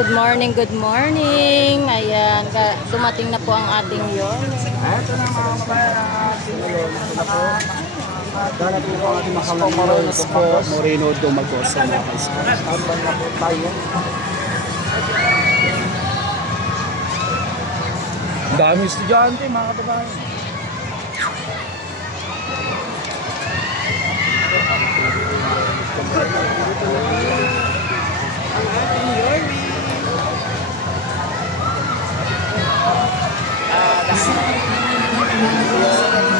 good morning, good morning. Ayan, dumating na po ang ating yon. Ito na mga kabayan. Ito na po. Darating po ang ating makalang Moreno Domagos sa mga ka-school. Tambal na po tayo. Dami estudyante mga kabayan.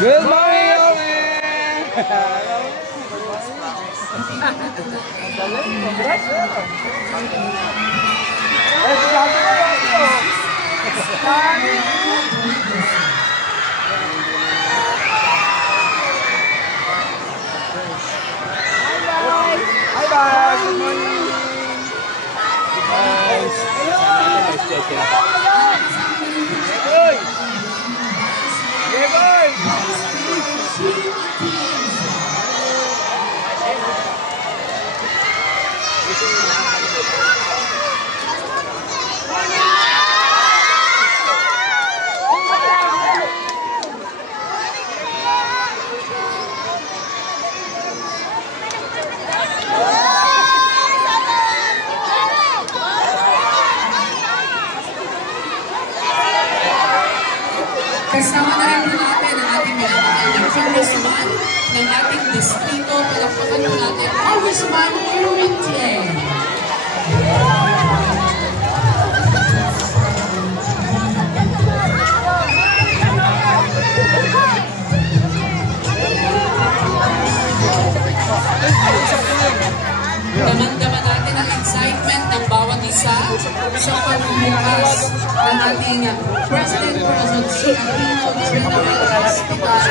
Good morning, Hi, bye. Good morning. Kasama na rin po natin ang ating minamahal na congressman ng ating distrito. Palakpakan po natin, Congressman Erwin Tieng. Daman-daman natin ang excitement ng bawat isa sa pagbubukas ng ating President Presidency Aquino General Hospital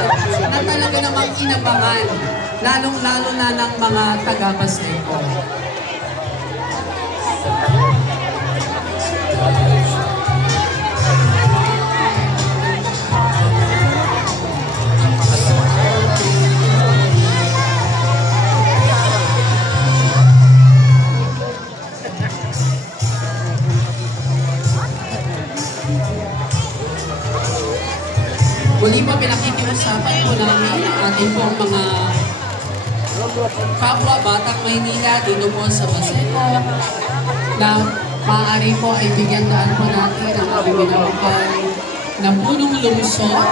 na talaga namang inabangan, lalong-lalo na ng mga taga-Paseco. Muli po pinakikiusapan po namin ang ating pong mga kapwa Batang Maynila dito po sa Paseco na maaari po ay bigyan daan po natin ang aming binabukay na punong lungsod.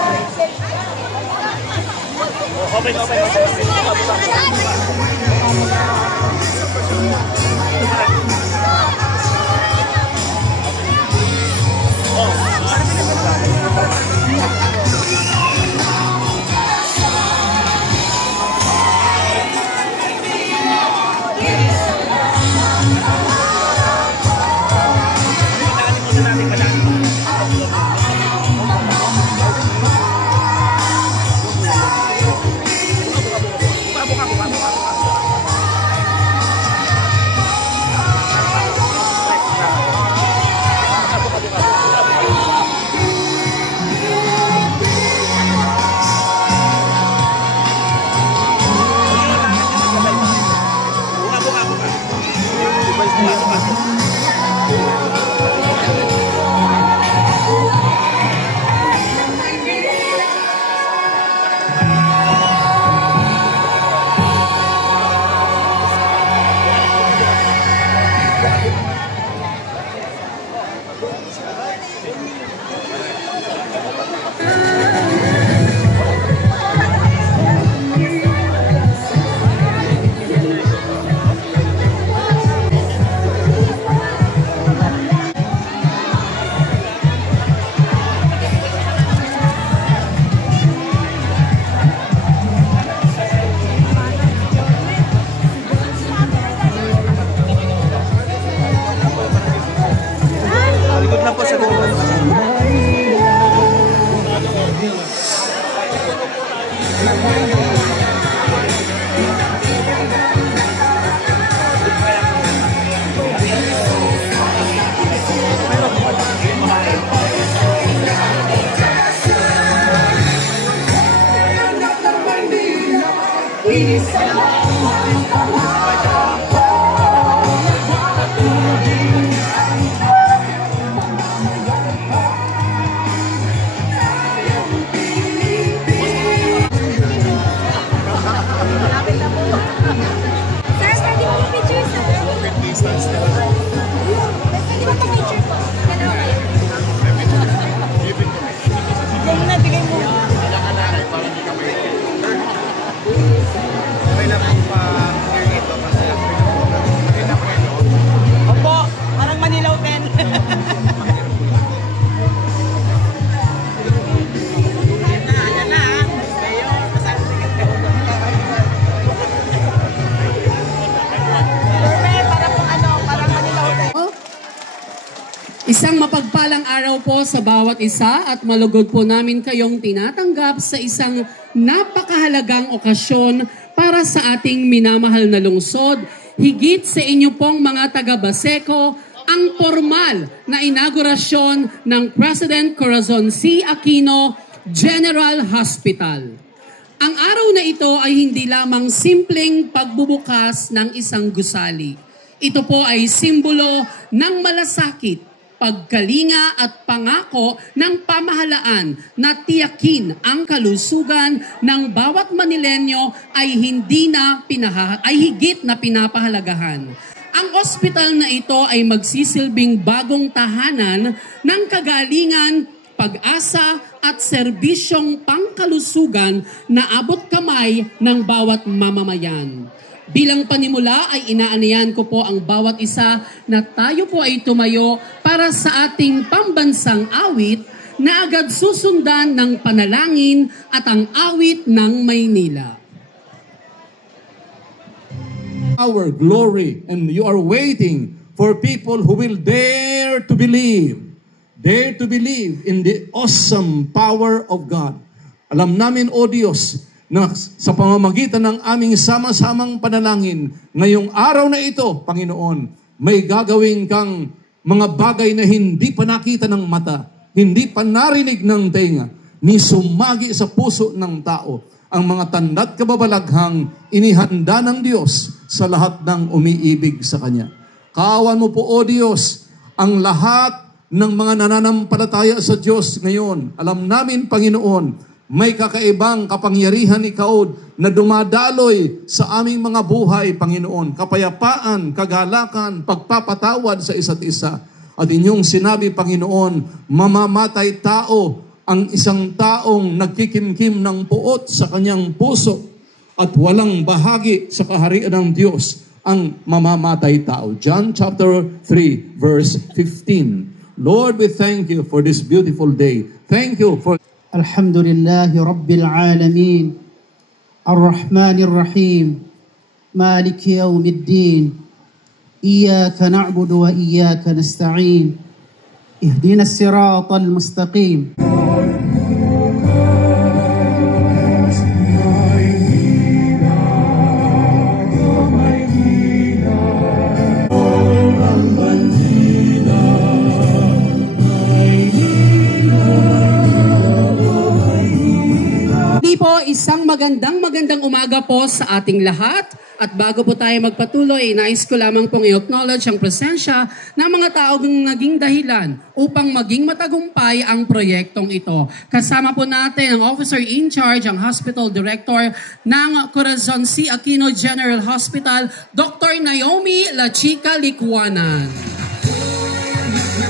Isang mapagpalang araw po sa bawat isa at malugod po namin kayong tinatanggap sa isang napakahalagang okasyon para sa ating minamahal na lungsod. Higit sa inyo pong mga taga-Baseco, ang formal na inaugurasyon ng President Corazon C. Aquino General Hospital. Ang araw na ito ay hindi lamang simpleng pagbubukas ng isang gusali. Ito po ay simbolo ng malasakit, pagkalinga at pangako ng pamahalaan na tiyakin ang kalusugan ng bawat Manilenyo ay higit na pinapahalagahan. Ang ospital na ito ay magsisilbing bagong tahanan ng kagalingan, pag-asa at serbisyong pangkalusugan na abot kamay ng bawat mamamayan. Bilang panimula ay inaanayan ko po ang bawat isa na tayo po ay tumayo para sa ating pambansang awit na agad susundan ng panalangin at ang awit ng Maynila. Our glory, and you are waiting for people who will dare to believe in the awesome power of God. Alam namin, O Diyos, na sa pamamagitan ng aming sama-samang panalangin, ngayong araw na ito, Panginoon, may gagawin kang mga bagay na hindi pa nakita ng mata, hindi pa narinig ng tenga, ni sumagi sa puso ng tao. Ang mga tanda't kababalaghang inihanda ng Diyos sa lahat ng umiibig sa Kanya. Kaawan mo po, O Diyos, ang lahat ng mga nananampalataya sa Diyos ngayon. Alam namin, Panginoon, may kakaibang kapangyarihan ikaw na dumadaloy sa aming mga buhay, Panginoon. Kapayapaan, kagalakan, pagpapatawad sa isa't isa. At inyong sinabi, Panginoon, mamamatay tao ang isang taong nagkikimkim ng puot sa kanyang puso at walang bahagi sa kaharian ng Diyos ang mamamatay tao. John chapter 3, verse 15. Lord, we thank you for this beautiful day. Thank you for الحمد لله رب العالمين الرحمن الرحيم مالك يوم الدين إياك نعبد وإياك نستعين اهدنا الصراط المستقيم Isang magandang umaga po sa ating lahat. At bago po tayo magpatuloy, nais ko lamang pong i-acknowledge ang presensya ng mga taong naging dahilan upang maging matagumpay ang proyektong ito. Kasama po natin ang Officer in Charge, ang Hospital Director ng Corazon C. Aquino General Hospital, Dr. Naomi La Chica Licuanan.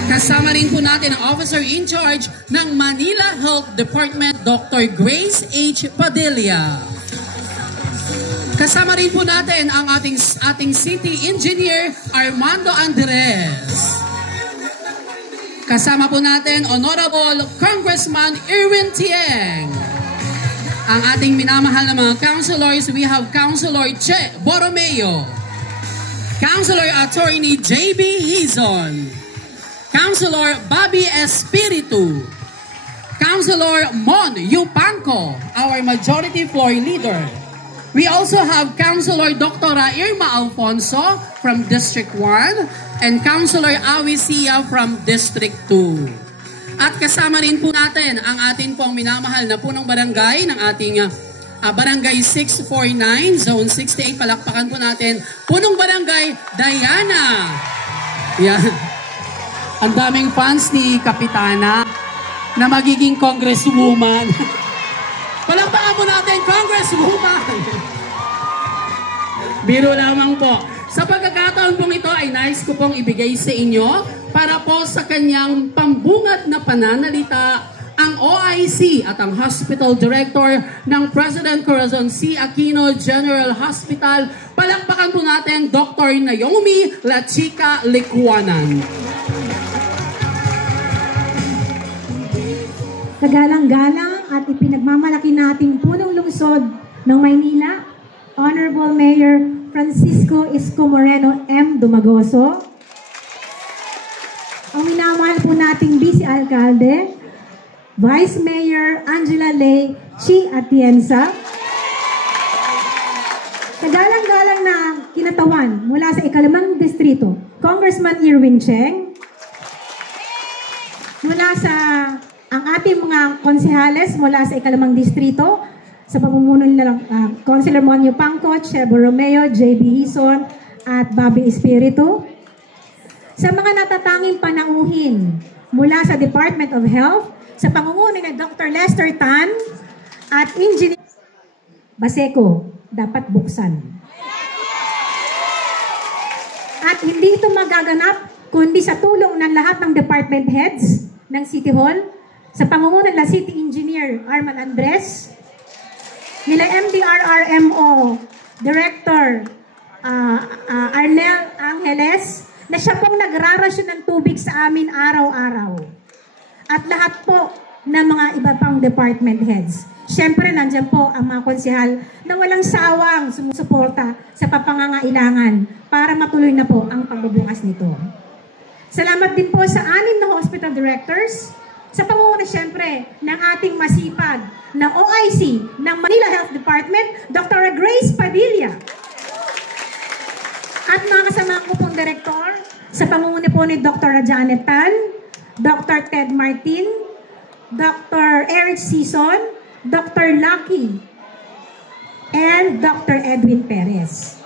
Kasama rin po natin ang Officer in Charge ng Manila Health Department, Dr. Grace H. Padilla. Kasama rin po natin ang ating City Engineer, Armando Andres. Kasama po natin Honorable Congressman Erwin Tieng. Ang ating minamahal na mga councilors, we have Councilor Che Borromeo, Councilor Attorney J.B. Hizon, Councilor Bobby Espiritu, Councilor Mon Yupanco, our Majority Floor Leader. We also have Councilor Dr. Irma Alfonso from District 1 and Councilor Awi Sia from District 2. At kasama rin po natin ang ating pong minamahal na punong barangay ng ating Barangay 649, Zone 68. Palakpakan po natin, Punong Barangay Diana. Yan. Ang daming fans ni Kapitana na magiging congresswoman. Palakpakan po natin, congresswoman! Biro lamang po. Sa pagkakataon pong ito ay nais ko pong ibigay sa inyo para po sa kanyang pambungad na pananalita ang OIC at ang Hospital Director ng President Corazon C. Aquino General Hospital. Palakpakan po natin, Dr. Naomi La Chica Licuanan. Kagalang-galang at ipinagmamalaki nating punong lungsod ng Maynila, Honorable Mayor Francisco Isko Moreno M. Dumagoso, ang minamahal po nating Vice Alcalde, Vice Mayor Angela Ley Chi Atienza. Kagalang-galang na kinatawan mula sa ikalimang distrito, Congressman Irwin Cheng. Mula sa ang ating mga konsehales mula sa ikalimang distrito, sa pamumuno nila Councilor Monyo Pangco, Chebo Romeo, JB Hison, at Bobby Espiritu. Sa mga natatanging panauhin mula sa Department of Health, sa pangunguna ni Dr. Lester Tan at Engineer Baseco, dapat buksan. At hindi ito magaganap kundi sa tulong ng lahat ng department heads ng City Hall, sa pangunguna ng City Engineer Arman Andres, nila MDRRMO Director Arnel Angeles, na siya pong nagrarasyon ng tubig sa amin araw-araw. At lahat po ng mga iba pang department heads. Siyempre, nandyan po ang mga konsehal na walang sawang sumusuporta sa papangangailangan para matuloy na po ang pagbubukas nito. Salamat din po sa 6 na hospital directors, sa pangunguna siyempre ng ating masipag na OIC ng Manila Health Department, Dr. Grace Padilla. At mga kasama ko pong direktor, sa pangunguna po ni Dr. Janet Tan, Dr. Ted Martin, Dr. Eric Sison, Dr. Lucky, and Dr. Edwin Perez.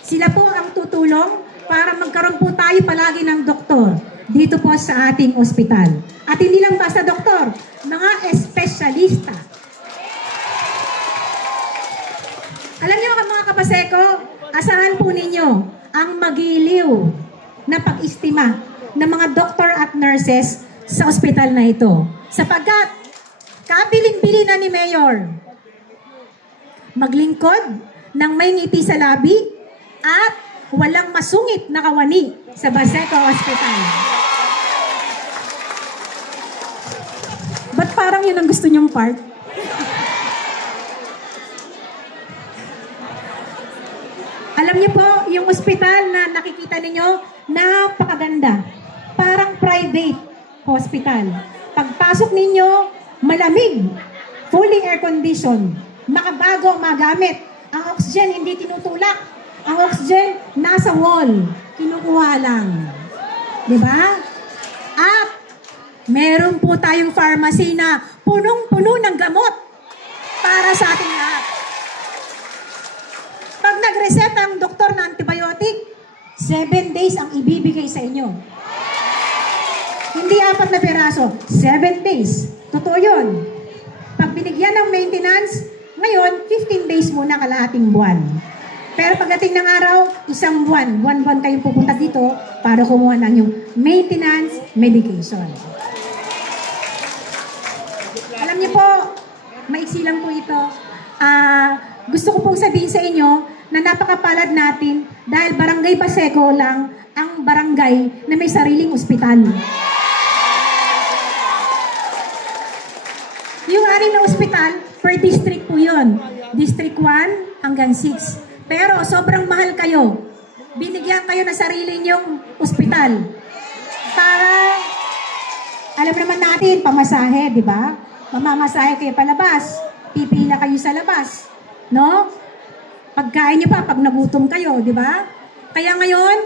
Sila po ang tutulong para magkaroon po tayo palagi ng doktor dito po sa ating ospital. At hindi lang basta doktor, mga espesyalista. Alam niyo mga kapaseko, asahan po ninyo ang magiliw na pag-istima ng mga doktor at nurses sa ospital na ito. Sapagkat, kabiling-bili na ni Mayor maglingkod ng may ngiti sa labi at walang masungit na kawani sa Baseco Hospital. Ba't parang yun ang gusto niyong part? Alam niyo po, yung ospital na nakikita ninyo, napakaganda. Parang private hospital. Pagpasok ninyo, malamig, fully air-conditioned, makabago, magamit. Ang oxygen hindi tinutulak. Ang oxygen nasa wall. Kinukuha lang. Diba? At meron po tayong pharmacy na punong-puno ng gamot para sa ating lahat. Pag nag-reset ang doktor na antibiotic, 7 days ang ibibigay sa inyo. Hindi 4 na piraso, 7 days. Totoo yun. Pag binigyan ng maintenance, ngayon, 15 days muna kalahating buwan. Pero pagdating ng araw, 1 buwan. 1 buwan kayong pupunta dito para kumuha ng yung maintenance medication. Alam niyo po, maiksi lang po ito. Gusto ko pong sabihin sa inyo na napakapalad natin dahil Barangay Baseco lang ang barangay na may sariling ospital. Yung 6 na ospital, per district po yun. District 1 hanggang 6. Pero sobrang mahal kayo. Binigyan kayo ng sarili niyong ospital. Para, alam naman natin, pamasahe, di ba? Mamamasahe kayo palabas. Pipila kayo sa labas. No? Pagkain niyo pa pag nagutom kayo, di ba? Kaya ngayon,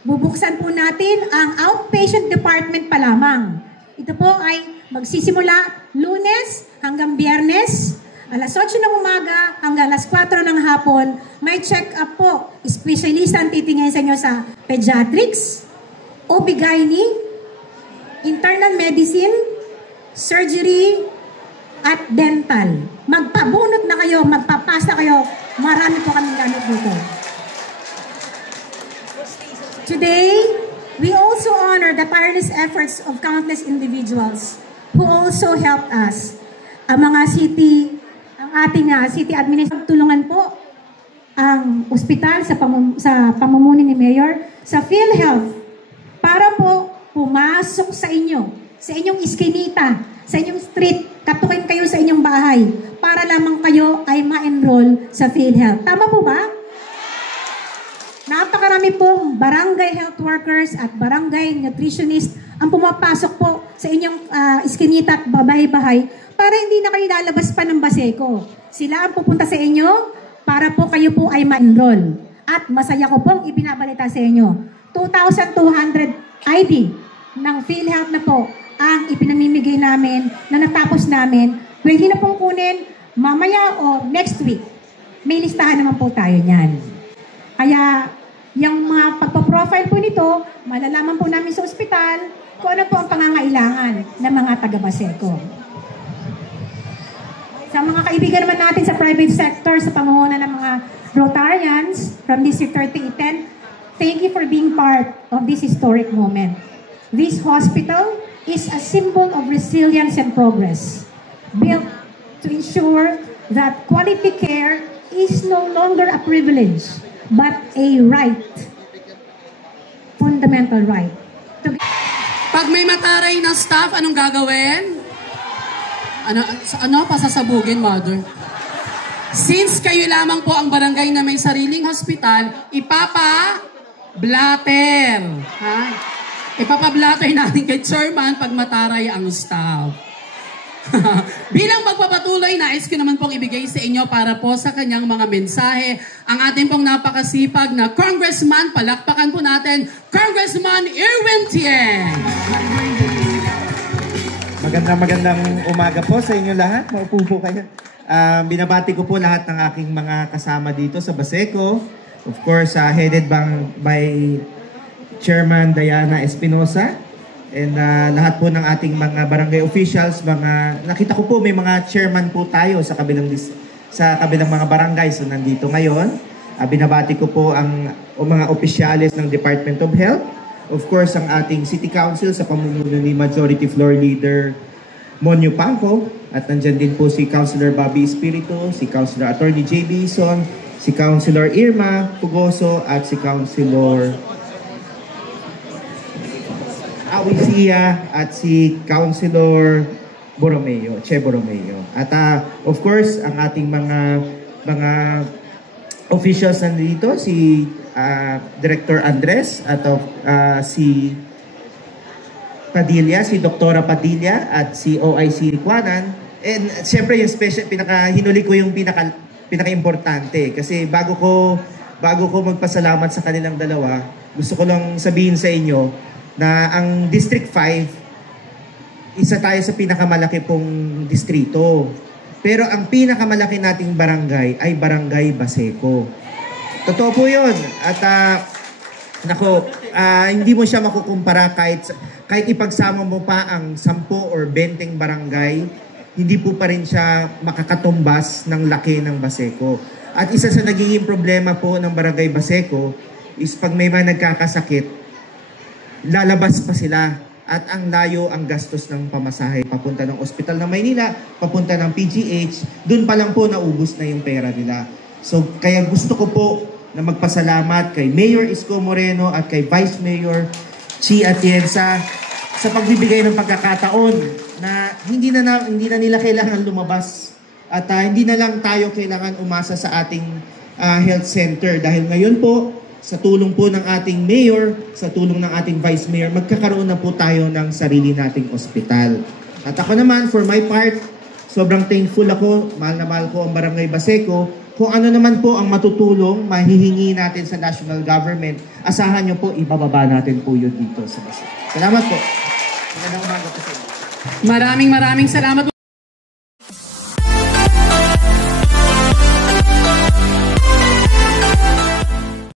bubuksan po natin ang outpatient department pa lamang. Ito po ay magsisimula Lunes hanggang Biyernes, alas 8 ng umaga hanggang alas 4 ng hapon. May check-up po. Espesyalista ang titingin sa inyo sa pediatrics, OB-GYN, internal medicine, surgery, at dental. Magpabunot na kayo, magpapasa kayo. Marami po kaming gamit dito. Today, we also honor the tireless efforts of countless individuals who also helped us. Ang mga ang ating city administration, tulungan po ang ospital sa pamumuno ni Mayor, sa PhilHealth, para po pumasok sa inyong iskinita, sa inyong street, katukin kayo sa inyong bahay, para lamang kayo ay ma-enroll sa PhilHealth. Tama po ba? napakarami pong barangay health workers at barangay nutritionist ang pumapasok po sa inyong iskinita at bahay-bahay para hindi na kayo lalabas pa ng Baseco. Sila ang pupunta sa inyo para po kayo po ay ma-enroll. At masaya ko pong ibinabalita sa inyo, 2,200 ID ng PhilHealth na po ang ipinamimigay namin na natapos namin. Pwede na pong kunin mamaya o next week. May listahan naman po tayo niyan. Kaya yung mga pagpaprofile po nito, malalaman po namin sa ospital kung ano po ang pangangailangan ng mga taga-Baseco. Sa mga kaibigan naman natin sa private sector, sa pamumuno ng mga Rotarians from District 3010, thank you for being part of this historic moment. This hospital is a symbol of resilience and progress, built to ensure that quality care is no longer a privilege, but a right. Fundamental right. Pag may mataray na staff, anong gagawin? Ano? Pasasabugin, mother? Since kayo lamang po ang barangay na may sariling hospital, ipapa-blatter. Ha? Ipapa-blatter natin kay chairman pag mataray ang staff. Bilang magpapatuloy, nais ko naman pong ibigay sa inyo para po sa kanyang mga mensahe ang ating pong napakasipag na Congressman, palakpakan po natin, Congressman Erwin Tien. Magandang umaga po sa inyo lahat. Maupo po kayo. Binabati ko po lahat ng aking mga kasama dito sa Baseco. Of course, headed by Chairman Diana Espinosa. And lahat po ng ating mga barangay officials, nakita ko po may mga chairman po tayo sa kabilang mga barangay. So nandito ngayon, binabati ko po ang mga opisyales ng Department of Health. Of course, ang ating City Council sa pamumuno ni Majority Floor Leader Monyo Pangco. At nandyan din po si Councilor Bobby Espiritu, si Councilor Attorney J. Bison, si Councilor Irma Pugoso, at si Councilor Awisia, at si Councilor Che Borromeo. At of course, ang ating mga officials nandito, si Director Andres at si Padilla, si Doktora Padilla at si OIC Riquanan. And siyempre yung hinuli ko yung pinaka-importante kasi bago ko magpasalamat sa kanilang dalawa, gusto ko lang sabihin sa inyo na ang District 5, isa tayo sa pinakamalaki pong distrito. Pero ang pinakamalaki nating barangay ay Barangay Baseco. Totoo po yun. At hindi mo siya makukumpara kahit ipagsama mo pa ang 10 or 20 barangay, hindi po pa rin siya makakatumbas ng laki ng Baseco. At isa sa nagiging problema po ng Barangay Baseco is pag may mga nagkakasakit, lalabas pa sila at ang layo ang gastos ng pamasahe papunta ng Ospital ng Maynila, papunta ng PGH, dun pa lang po naubos na yung pera nila. So kaya gusto ko po na magpasalamat kay Mayor Isko Moreno at kay Vice Mayor Chi Atienza sa pagbibigay ng pagkakataon na hindi na nila kailangan lumabas at hindi na lang tayo kailangan umasa sa ating health center dahil ngayon po sa tulong po ng ating mayor, sa tulong ng ating vice mayor, magkakaroon na po tayo ng sarili nating ospital. At ako naman, for my part, sobrang thankful ako, mahal na mahal ko ang Barangay Baseco. Kung ano naman po ang matutulong, mahihingi natin sa national government, asahan nyo po, ibababa natin po yun dito sa Baseco. Salamat po. Magandang umaga po sa inyo. Maraming salamat.